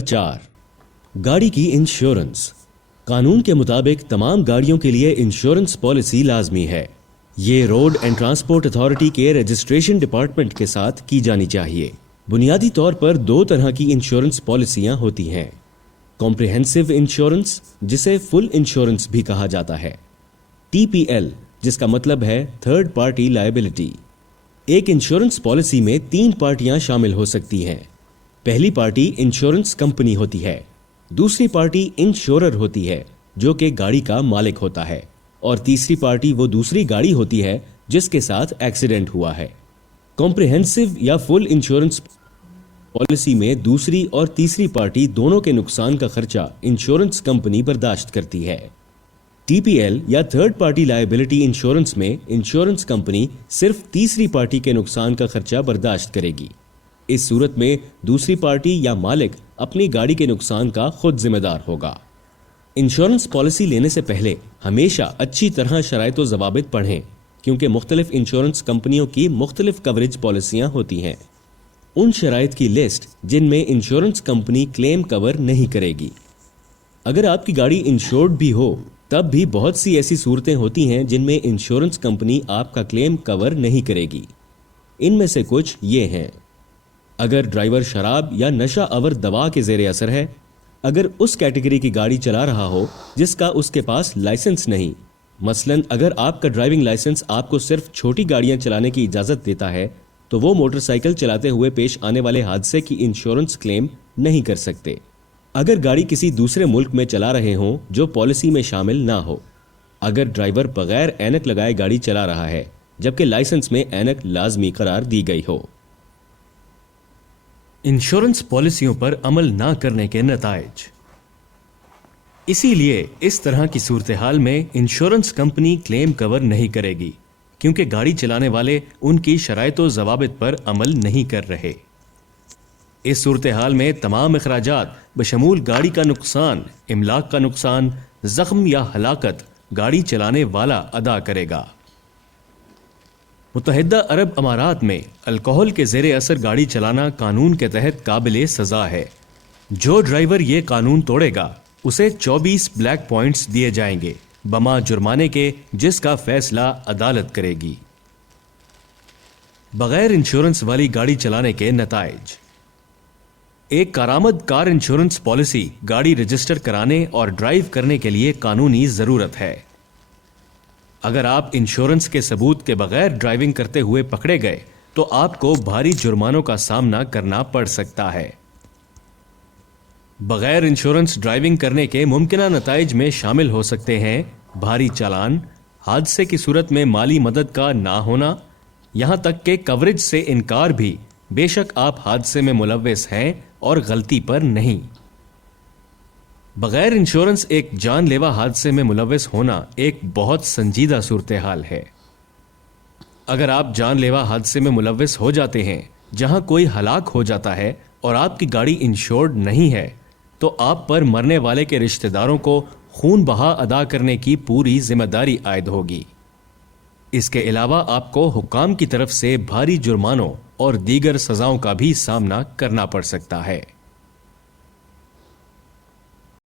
4. गाड़ी की इंश्योरेंस। कानून के मुताबिक तमाम गाड़ियों के लिए इंश्योरेंस पॉलिसी लाजमी है। ये रोड एंड ट्रांसपोर्ट अथॉरिटी के रजिस्ट्रेशन डिपार्टमेंट के साथ की जानी चाहिए। बुनियादी तौर पर दो तरह की इंश्योरेंस पॉलिसियां होती हैं। कॉम्प्रिहेंसिव इंश्योरेंस, जिसे फुल इंश्योरेंस भी कहा जाता है, TPL, जिसका मतलब है थर्ड पार्टी लायबिलिटी। एक इंश्योरेंस पॉलिसी में 3 पार्टियां शामिल हो सकती हैं। पहली पार्टी इंश्योरेंस कंपनी होती है, दूसरी पार्टी इंश्योरर होती है जो कि गाड़ी का मालिक होता है, और तीसरी पार्टी वो दूसरी गाड़ी होती है जिसके साथ एक्सीडेंट हुआ है। कॉम्प्रिहेंसिव या फुल इंश्योरेंस पॉलिसी में दूसरी और तीसरी पार्टी दोनों के नुकसान का खर्चा इंश्योरेंस कंपनी बर्दाश्त करती है। TPL या थर्ड पार्टी लायबिलिटी इंश्योरेंस में इंश्योरेंस कंपनी सिर्फ तीसरी पार्टी के नुकसान का खर्चा बर्दाश्त करेगी। इस सूरत में दूसरी पार्टी या मालिक अपनी गाड़ी के नुकसान का खुद जिम्मेदार होगा। इंश्योरेंस पॉलिसी लेने से पहले हमेशा अच्छी तरह शराइत व ज़वाबित पढ़ें, क्योंकि मुख्तलिफ इंश्योरेंस कंपनियों की मुख्तलिफ कवरेज पॉलिसियां होती हैं। उन शराइत की लिस्ट जिनमें इंश्योरेंस कंपनी क्लेम कवर नहीं करेगी। अगर आपकी गाड़ी इंश्योर्ड भी हो, तब भी बहुत सी ऐसी सूरतें होती हैं जिनमें इंश्योरेंस कंपनी आपका क्लेम कवर नहीं करेगी। इनमें से कुछ ये हैं: अगर ड्राइवर शराब या नशा आवर दवा के ज़ेरे असर है, अगर उस कैटेगरी की गाड़ी चला रहा हो जिसका उसके पास लाइसेंस नहीं, मसलन अगर आपका ड्राइविंग लाइसेंस आपको सिर्फ छोटी गाड़ियां चलाने की इजाज़त देता है, तो वो मोटरसाइकिल चलाते हुए पेश आने वाले हादसे की इंश्योरेंस क्लेम नहीं कर सकते। अगर गाड़ी किसी दूसरे मुल्क में चला रहे हों जो पॉलिसी में शामिल ना हो, अगर ड्राइवर बगैर ऐनक लगाए गाड़ी चला रहा है जबकि लाइसेंस में ऐनक लाजमी करार दी गई हो। इंश्योरेंस पॉलिसियों पर अमल ना करने के नताइज। इसीलिए इस तरह की सूरत हाल में इंश्योरेंस कंपनी क्लेम कवर नहीं करेगी, क्योंकि गाड़ी चलाने वाले उनकी शराइत व ज़वाबित पर अमल नहीं कर रहे। इस सूरत हाल में तमाम अखराजात बशमूल गाड़ी का नुकसान, इमलाक का नुकसान, जख्म या हलाकत गाड़ी चलाने वाला अदा करेगा। मुत्तहिदा अरब अमारात में अल्कोहल के ज़ेरे असर गाड़ी चलाना कानून के तहत काबिले सज़ा है। जो ड्राइवर ये कानून तोड़ेगा उसे 24 ब्लैक पॉइंट्स दिए जाएंगे बमा जुर्माने के, जिसका फैसला अदालत करेगी। बगैर इंश्योरेंस वाली गाड़ी चलाने के नताइज। एक कारामद कार इंश्योरेंस पॉलिसी गाड़ी रजिस्टर कराने और ड्राइव करने के लिए कानूनी ज़रूरत है। अगर आप इंश्योरेंस के सबूत के बगैर ड्राइविंग करते हुए पकड़े गए तो आपको भारी जुर्मानों का सामना करना पड़ सकता है। बगैर इंश्योरेंस ड्राइविंग करने के मुमकिना नताइज में शामिल हो सकते हैं भारी चालान, हादसे की सूरत में माली मदद का ना होना, यहां तक कि कवरेज से इनकार भी, बेशक आप हादसे में मुलव्वस हैं और गलती पर नहीं। बगैर इंश्योरेंस एक जानलेवा हादसे में मुलव्वस होना एक बहुत संजीदा सूरत हाल है। अगर आप जानलेवा हादसे में मुलव्वस हो जाते हैं जहां कोई हलाक हो जाता है और आपकी गाड़ी इंश्योर्ड नहीं है, तो आप पर मरने वाले के रिश्तेदारों को खून बहा अदा करने की पूरी जिम्मेदारी आयद होगी। इसके अलावा आपको हुक्काम की तरफ से भारी जुर्मानों और दीगर सजाओं का भी सामना करना पड़ सकता है।